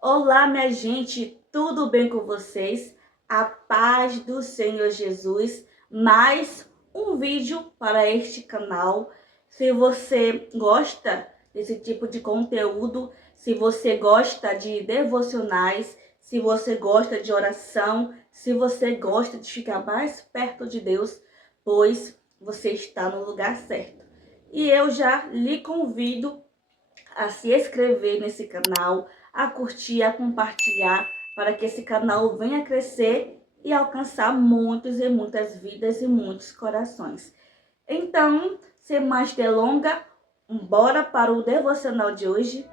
Olá, minha gente, tudo bem com vocês? A paz do Senhor Jesus. Mais um vídeo para este canal. Se você gosta desse tipo de conteúdo, se você gosta de devocionais, se você gosta de oração, se você gosta de ficar mais perto de Deus, pois você está no lugar certo. E eu já lhe convido a se inscrever nesse canal, a curtir, a compartilhar, para que esse canal venha crescer e alcançar muitos e muitas vidas e muitos corações. Então, sem mais delongas, bora para o devocional de hoje.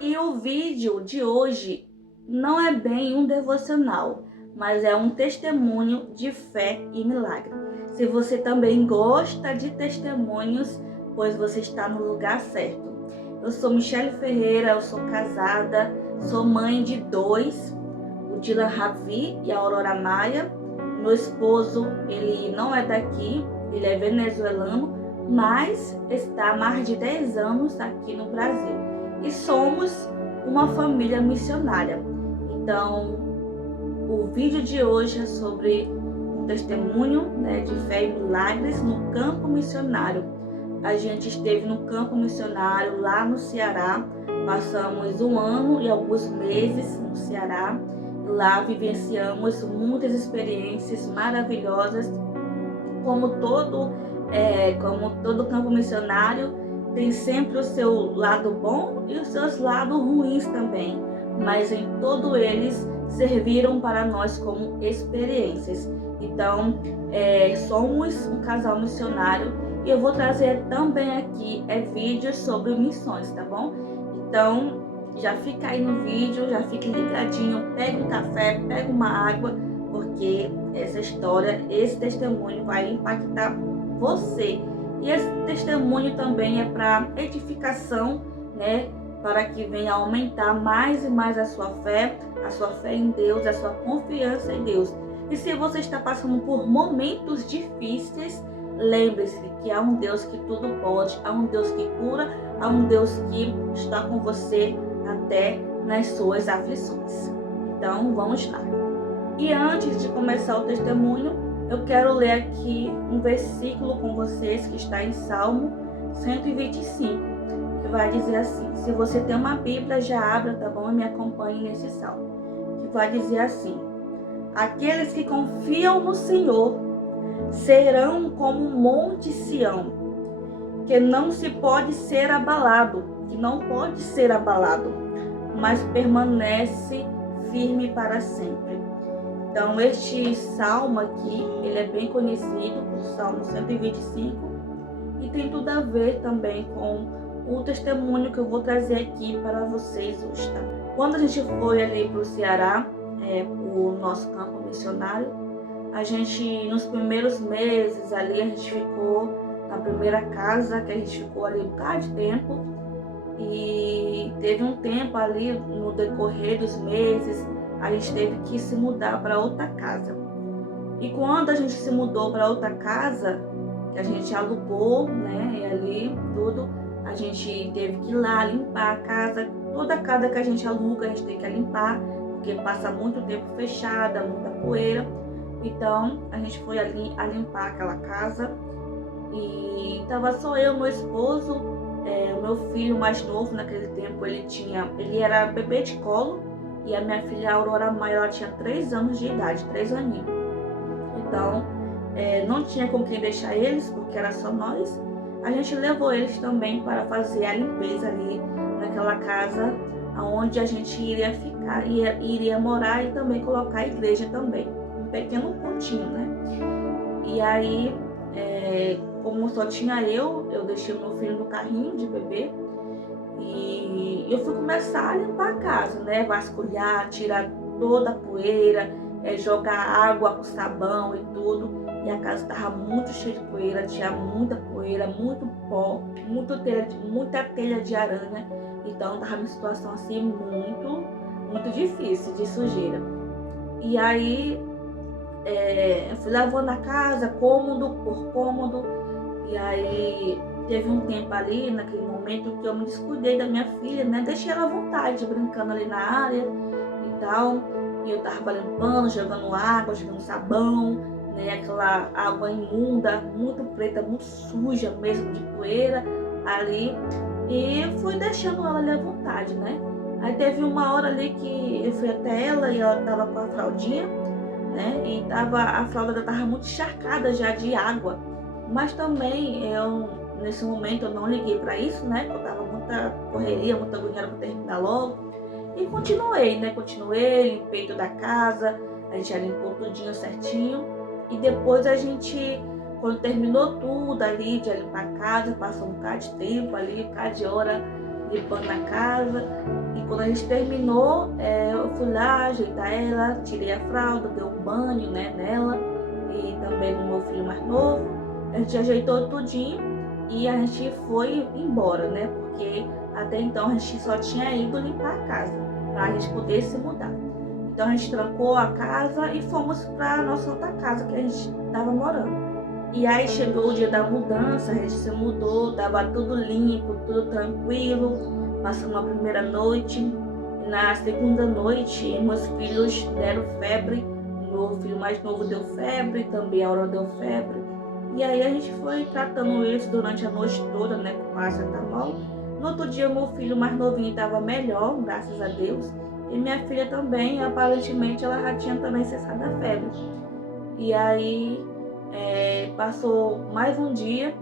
E o vídeo de hoje não é bem um devocional, mas é um testemunho de fé e milagre. Se você também gosta de testemunhos, pois você está no lugar certo. Eu sou Michele Ferreira, eu sou casada, sou mãe de 2, o Dylan Ravi e a Aurora Maia. Meu esposo, ele não é daqui, ele é venezuelano, mas está há mais de 10 anos aqui no Brasil. E somos uma família missionária. Então, o vídeo de hoje é sobre um testemunho, de fé e milagres no campo missionário. A gente esteve no campo missionário lá no Ceará, passamos 1 ano e alguns meses no Ceará. Lá vivenciamos muitas experiências maravilhosas, como todo campo missionário. Tem sempre o seu lado bom e os seus lados ruins também, mas em todos eles serviram para nós como experiências. Então, somos um casal missionário e eu vou trazer também aqui vídeos sobre missões, tá bom? Então, já fica aí no vídeo, já fique ligadinho, pega um café, pega uma água, porque essa história, esse testemunho vai impactar você. E esse testemunho também é para edificação, para que venha aumentar mais e mais a sua fé em Deus, a sua confiança em Deus. E se você está passando por momentos difíceis, lembre-se que há um Deus que tudo pode, há um Deus que cura, há um Deus que está com você até nas suas aflições. Então, vamos lá. E antes de começar o testemunho, eu quero ler aqui um versículo com vocês que está em Salmo 125, que vai dizer assim. Se você tem uma Bíblia, já abra, tá bom? E me acompanhe nesse salmo. Que vai dizer assim: aqueles que confiam no Senhor serão como o monte Sião, que não pode ser abalado, mas permanece firme para sempre. Então, este salmo aqui, ele é bem conhecido, o Salmo 125, e tem tudo a ver também com o testemunho que eu vou trazer aqui para vocês hoje, tá? Quando a gente foi ali para o Ceará, o nosso campo missionário, a gente, nos primeiros meses ali, a gente ficou na primeira casa, que a gente ficou ali um bocado de tempo, e teve um tempo ali, no decorrer dos meses, a gente teve que se mudar para outra casa. E quando a gente se mudou para outra casa, que a gente alugou, e ali tudo, a gente teve que ir lá limpar a casa. Toda casa que a gente aluga, a gente tem que limpar, porque passa muito tempo fechada, muita poeira. Então, a gente foi ali a limpar aquela casa. E tava só eu, meu esposo, o meu filho mais novo naquele tempo, ele era bebê de colo. E a minha filha, a Aurora Maia, ela tinha 3 anos de idade, 3 aninhos. Então, não tinha com quem deixar eles, porque era só nós. A gente levou eles também para fazer a limpeza ali naquela casa onde a gente iria ficar, iria morar, e também colocar a igreja também. Um pequeno pontinho, E aí, como só tinha eu deixei o meu filho no carrinho de bebê. E eu fui começar a limpar a casa, vasculhar, tirar toda a poeira, jogar água com sabão e tudo. E a casa estava muito cheia de poeira, tinha muita poeira, muito pó, muita telha de aranha. Então estava numa situação assim muito, muito difícil, de sujeira. E aí eu fui lavando a casa, cômodo por cômodo. E aí teve um tempo ali, naquele momento, que eu me descuidei da minha filha, né? Deixei ela à vontade, brincando ali na área e tal. E eu tava limpando, jogando água, jogando sabão, né? Aquela água imunda, muito preta, muito suja mesmo, de poeira ali. E fui deixando ela ali à vontade, né? Aí teve uma hora ali que eu fui até ela e ela tava com a fraldinha, né? E a fralda dela tava muito encharcada já de água. Mas também nesse momento eu não liguei para isso, né? Porque eu tava muita correria, muita agoniada para terminar logo. E continuei, né? Continuei, limpei toda a casa, a gente já limpou tudinho certinho. E depois a gente, quando terminou tudo ali, de limpar a casa, passou um bocado de tempo ali, um bocado de hora limpando a casa. E quando a gente terminou, eu fui lá ajeitar ela, tirei a fralda, dei um banho, né, nela e também no meu filho mais novo. A gente ajeitou tudinho e a gente foi embora, né? Porque até então a gente só tinha ido limpar a casa para a gente poder se mudar. Então a gente trancou a casa e fomos para a nossa outra casa que a gente estava morando. E aí chegou o dia da mudança, a gente se mudou, tava tudo limpo, tudo tranquilo. Passamos a primeira noite. E na segunda noite, meus filhos deram febre. Meu filho mais novo deu febre, também a Aurora deu febre. E aí a gente foi tratando eles durante a noite toda, né, com paracetamol. No outro dia, meu filho mais novinho estava melhor, graças a Deus. E minha filha também, aparentemente, ela já tinha também cessado a febre. E aí passou mais um dia.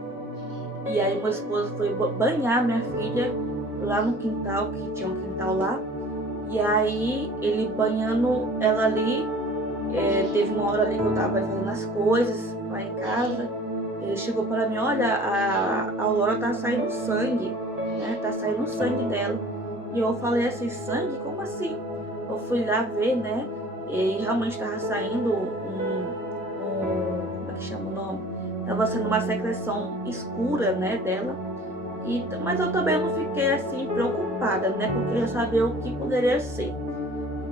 E aí meu esposo foi banhar minha filha lá no quintal, que tinha um quintal lá. E aí ele banhando ela ali, teve uma hora ali que eu tava fazendo as coisas lá em casa. Ele chegou para mim, olha, a Aurora tá saindo sangue, né? Tá saindo sangue dela. E eu falei assim, sangue? Como assim? Eu fui lá ver, né? E realmente tava saindo como é que chama o nome? Tava sendo uma secreção escura, né, dela. Mas eu também não fiquei assim preocupada, né? Porque eu já sabia o que poderia ser.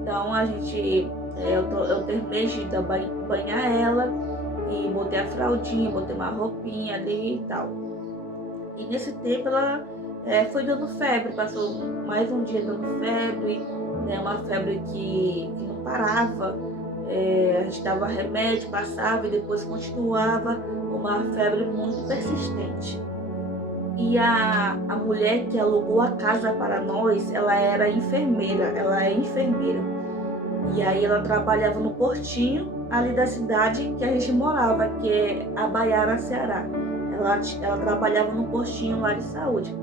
Então a gente, eu terminei de banhar ela e botei a fraldinha, botei uma roupinha ali e tal. E nesse tempo ela foi dando febre, passou mais um dia dando febre, né? Uma febre que não parava. A gente dava remédio, passava e depois continuava, uma febre muito persistente. E a mulher que alugou a casa para nós, ela era enfermeira, ela é enfermeira. E aí ela trabalhava no portinho ali da cidade que a gente morava, que é Abaiara, Ceará. Ela trabalhava no postinho lá de saúde.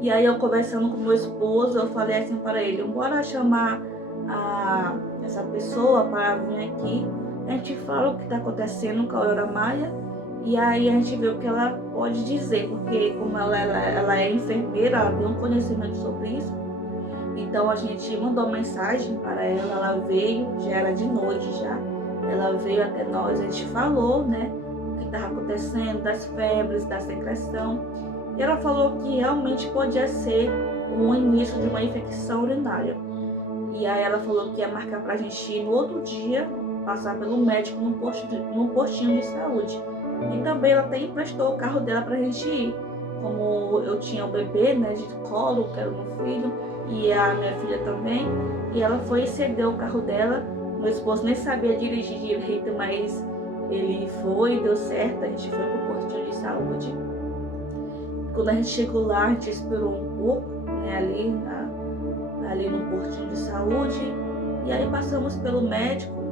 E aí eu conversando com meu esposo, eu falei assim para ele, bora chamar essa pessoa para vir aqui. A gente fala o que está acontecendo com a Aurora Maia e aí a gente vê o que ela pode dizer, porque como ela é enfermeira, ela tem um conhecimento sobre isso. Então a gente mandou mensagem para ela veio, já era de noite já. Ela veio até nós, a gente falou, né, o que estava acontecendo, das febres, da secreção. E ela falou que realmente podia ser o início de uma infecção urinária. E aí ela falou que ia marcar pra gente ir no outro dia, passar pelo médico num postinho de saúde. E também ela até emprestou o carro dela pra gente ir. Como eu tinha o bebê, né, de colo, que era o meu filho, e a minha filha também. E ela foi e cedeu o carro dela. Meu esposo nem sabia dirigir direito, mas ele foi, deu certo, a gente foi pro postinho de saúde. Quando a gente chegou lá, a gente esperou um pouco, né, ali no postinho de saúde. E aí passamos pelo médico.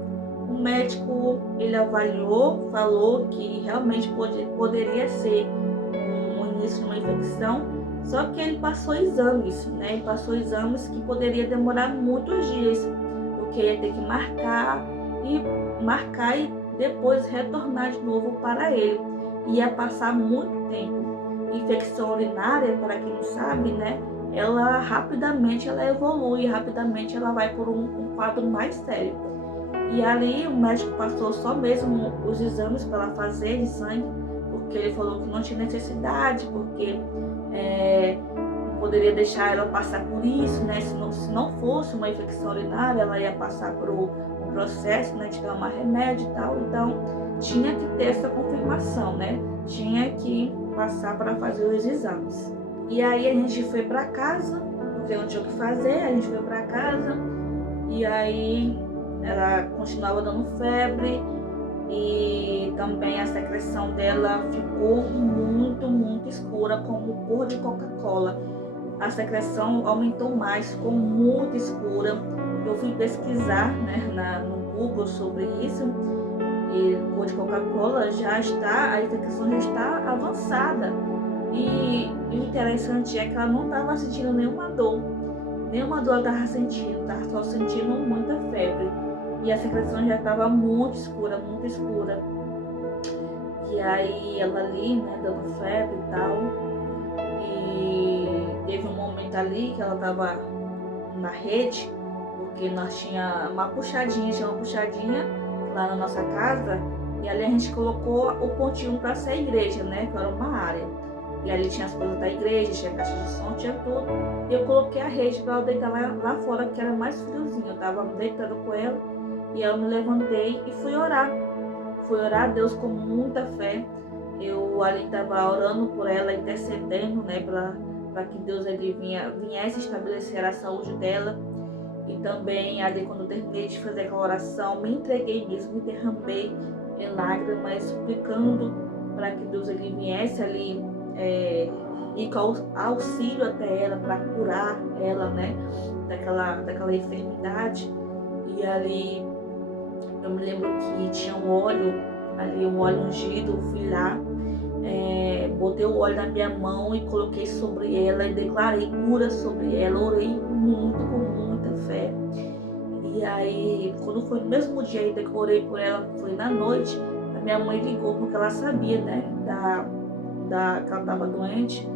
O médico, ele avaliou, falou que realmente poderia ser um início de uma infecção. Só que ele passou exames, né? Ele passou exames que poderia demorar muitos dias, porque ia ter que marcar e depois retornar de novo para ele. Ia passar muito tempo. Infecção urinária, para quem não sabe, né? Ela rapidamente evolui, rapidamente ela vai por um quadro mais sério. E ali o médico passou só mesmo os exames para ela fazer de sangue, porque ele falou que não tinha necessidade, porque poderia deixar ela passar por isso, né? Se não fosse uma infecção urinária, ela ia passar por um processo, né, de tomar remédio e tal. Então tinha que ter essa confirmação, né? Tinha que passar para fazer os exames. E aí a gente foi para casa, porque não tinha o que fazer, a gente foi para casa e aí ela continuava dando febre e também a secreção dela ficou muito escura, como cor de Coca-Cola. A secreção aumentou mais, ficou muito escura. Eu fui pesquisar, né, no Google sobre isso e cor de Coca-Cola a secreção já está avançada. E o interessante é que ela não estava sentindo nenhuma dor ela estava sentindo, estava só sentindo muita febre. E a secreção já estava muito escura. E aí ela ali, né, dando febre e tal. E teve um momento ali que ela estava na rede, porque nós tinha uma puxadinha lá na nossa casa. E ali a gente colocou o pontinho para ser a igreja, né, que era uma área. E ali tinha as coisas da igreja, tinha caixa de som, tinha tudo. E eu coloquei a rede para ela deitar lá fora, que era mais friozinho. Eu estava deitando com ela e eu me levantei e fui orar. Fui orar a Deus com muita fé. Eu ali estava orando por ela, intercedendo, né, para que Deus ele viesse estabelecer a saúde dela. E também ali quando eu terminei de fazer aquela oração, me entreguei mesmo, me derramei em lágrimas, suplicando para que Deus ele viesse ali e com auxílio até ela para curar ela, né, daquela enfermidade. E ali eu me lembro que tinha um óleo ungido. Eu fui lá, botei o óleo na minha mão e coloquei sobre ela e declarei cura sobre ela. Orei muito, com muita fé. E aí, quando foi no mesmo dia ainda que eu orei por ela, foi na noite, a minha mãe ligou porque ela sabia, né, que ela estava doente,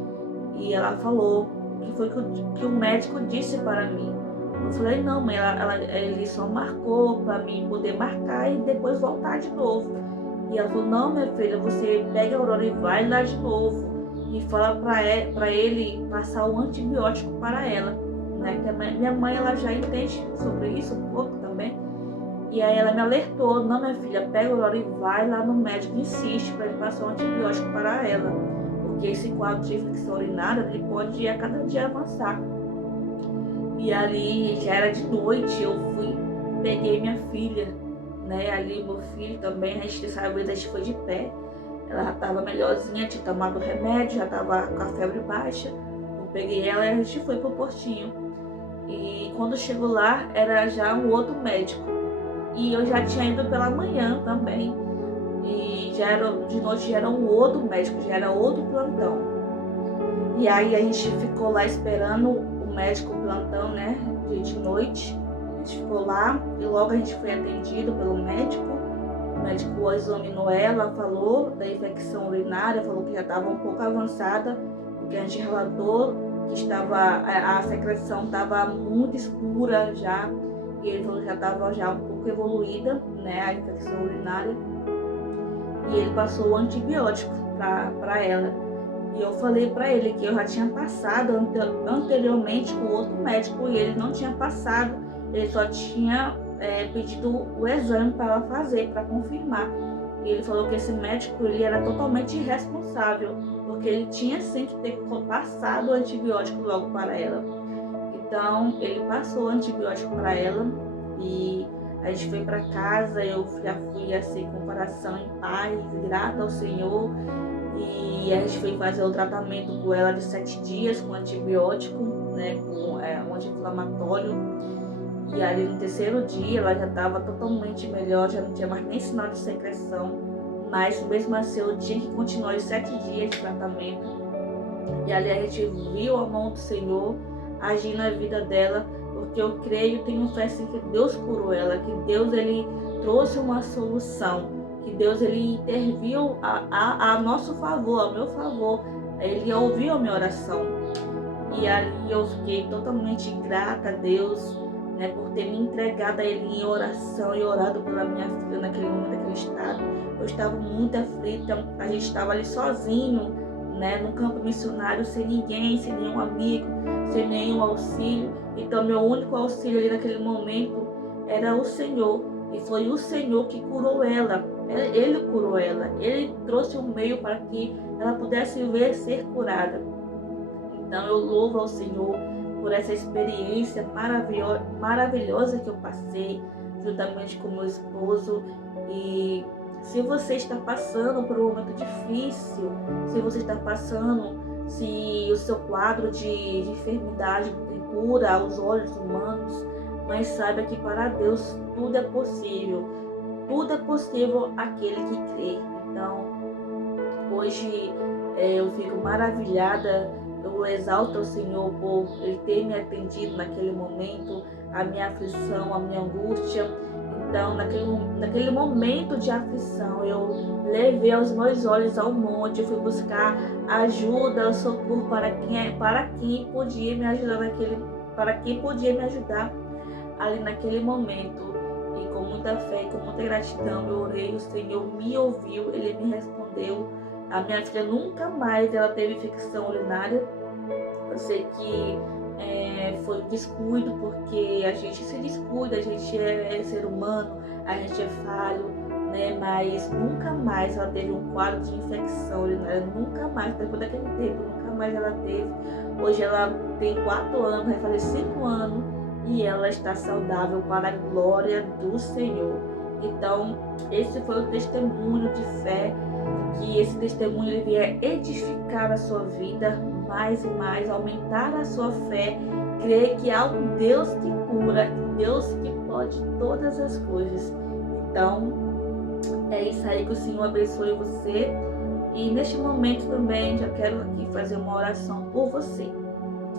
e ela falou que foi que o médico disse para mim. Eu falei, não, mãe, ele só marcou para mim poder marcar e depois voltar de novo. E ela falou, não, minha filha, você pega a Aurora e vai lá de novo e fala para ele passar o antibiótico para ela, né? Que minha mãe ela já entende sobre isso um pouco também. E aí ela me alertou, não, minha filha, pega a Aurora e vai lá no médico, insiste para ele passar um antibiótico para ela, porque esse quadro de infecção urinária ele pode a cada dia avançar. E ali já era de noite, eu peguei minha filha, né, ali meu filho também, a gente dessa vez a gente foi de pé, ela já estava melhorzinha, tinha tomado remédio, já estava com a febre baixa. Eu peguei ela e a gente foi pro postinho. E quando chegou lá, era já um outro médico. E eu já tinha ido pela manhã também. E de noite já era um outro médico, já era outro plantão. E aí a gente ficou lá esperando o médico plantão, né, de noite. A gente ficou lá e logo a gente foi atendido pelo médico. O médico examinou ela, falou da infecção urinária, falou que já estava um pouco avançada, porque a gente relatou que a secreção estava muito escura já, e ele falou que já estava já um pouco evoluída, né, a infecção urinária. E ele passou o antibiótico para ela. E eu falei para ele que eu já tinha passado anteriormente com outro médico e ele não tinha passado, ele só tinha pedido o exame para ela fazer, para confirmar. E ele falou que esse médico ele era totalmente irresponsável, porque ele tinha sim que ter passado o antibiótico logo para ela. Então ele passou o antibiótico para ela e a gente foi para casa. Eu já fui assim com o coração em paz, grata ao Senhor. E a gente foi fazer o tratamento com ela de 7 dias com antibiótico, né, com um anti-inflamatório. E ali no terceiro dia ela já estava totalmente melhor, já não tinha mais nem sinal de secreção. Mas mesmo assim eu tinha que continuar os 7 dias de tratamento. E ali a gente viu a mão do Senhor agir na vida dela, porque eu creio, tenho fé assim, que Deus curou ela, que Deus ele trouxe uma solução. Que Deus ele interviu a nosso favor, ao meu favor. Ele ouviu a minha oração. E ali eu fiquei totalmente grata a Deus, né, por ter me entregado a Ele em oração e orado pela minha filha naquele momento, naquele estado. Eu estava muito aflita, a gente estava ali sozinho, né, no campo missionário, sem ninguém, sem nenhum amigo, sem nenhum auxílio. Então meu único auxílio ali naquele momento era o Senhor. E foi o Senhor que curou ela. Ele curou ela, ele trouxe um meio para que ela pudesse ver ser curada. Então eu louvo ao Senhor por essa experiência maravilhosa que eu passei, juntamente com meu esposo. E se você está passando por um momento difícil, se você está passando, se o seu quadro de enfermidade não tem cura aos olhos humanos, mas saiba que para Deus tudo é possível. Tudo é possível àquele que crê. Então, hoje eu fico maravilhada, eu exalto o Senhor por Ele ter me atendido naquele momento, a minha aflição, a minha angústia. Então, naquele momento de aflição, eu levei os meus olhos ao monte, fui buscar ajuda, socorro para quem podia me ajudar para quem podia me ajudar ali naquele momento. E com muita fé e com muita gratidão eu orei, o Senhor me ouviu, Ele me respondeu. A minha filha nunca mais ela teve infecção urinária. Eu sei que foi um descuido, porque a gente se descuida, a gente é ser humano, a gente é falho, né? Mas nunca mais ela teve um quadro de infecção urinária, nunca mais, depois daquele tempo, nunca mais ela teve. Hoje ela tem 4 anos, vai fazer 5 anos, e ela está saudável para a glória do Senhor. Então, esse foi o testemunho de fé, que esse testemunho ele vier edificar a sua vida mais e mais, aumentar a sua fé, crer que há um Deus que cura, Deus que pode todas as coisas. Então, é isso aí, que o Senhor abençoe você. E neste momento também já quero aqui fazer uma oração por você.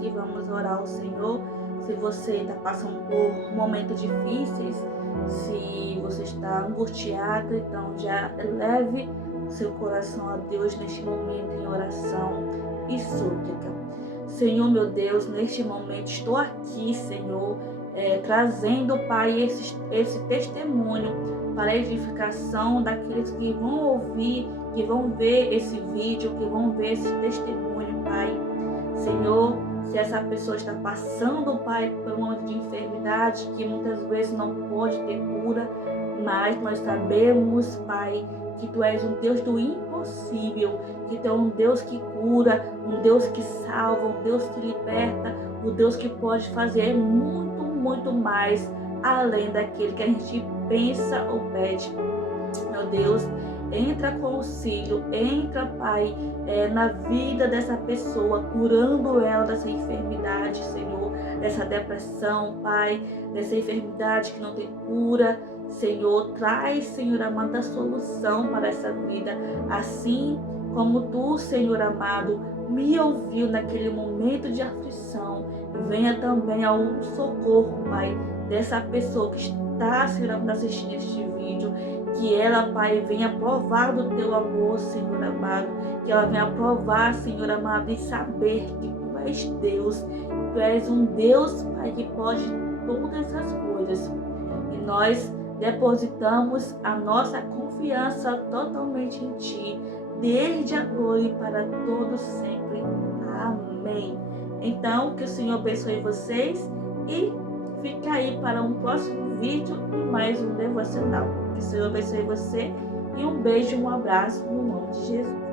E vamos orar ao Senhor. Se você está passando por momentos difíceis, se você está angustiado, então já eleve o seu coração a Deus neste momento em oração e súplica. Senhor meu Deus, neste momento estou aqui, Senhor, trazendo, Pai, esse testemunho para a edificação daqueles que vão ouvir, que vão ver esse vídeo, que vão ver esse testemunho, Pai. Senhor, se essa pessoa está passando, Pai, por um momento de enfermidade que muitas vezes não pode ter cura, mas nós sabemos, Pai, que Tu és um Deus do impossível, que Tu é um Deus que cura, um Deus que salva, um Deus que liberta, um Deus que pode fazer muito, muito mais além daquele que a gente pensa ou pede. Meu Deus, entra com auxílio, entra, Pai, na vida dessa pessoa, curando ela dessa enfermidade, Senhor, dessa depressão, Pai, dessa enfermidade que não tem cura. Senhor, traz, Senhor amado, a solução para essa vida, assim como Tu, Senhor amado, me ouviu naquele momento de aflição. Venha também ao socorro, Pai, dessa pessoa que está, Senhor amado, assistindo este vídeo, que ela, Pai, venha provar do Teu amor, Senhor amado, que ela venha provar, Senhor amado, e saber que Tu és Deus, que Tu és um Deus, Pai, que pode todas as coisas. E nós depositamos a nossa confiança totalmente em Ti, desde agora e para todos sempre. Amém. Então, que o Senhor abençoe vocês e fica aí para um próximo vídeo e mais um devocional. Que o Senhor abençoe você e um beijo, um abraço no nome de Jesus.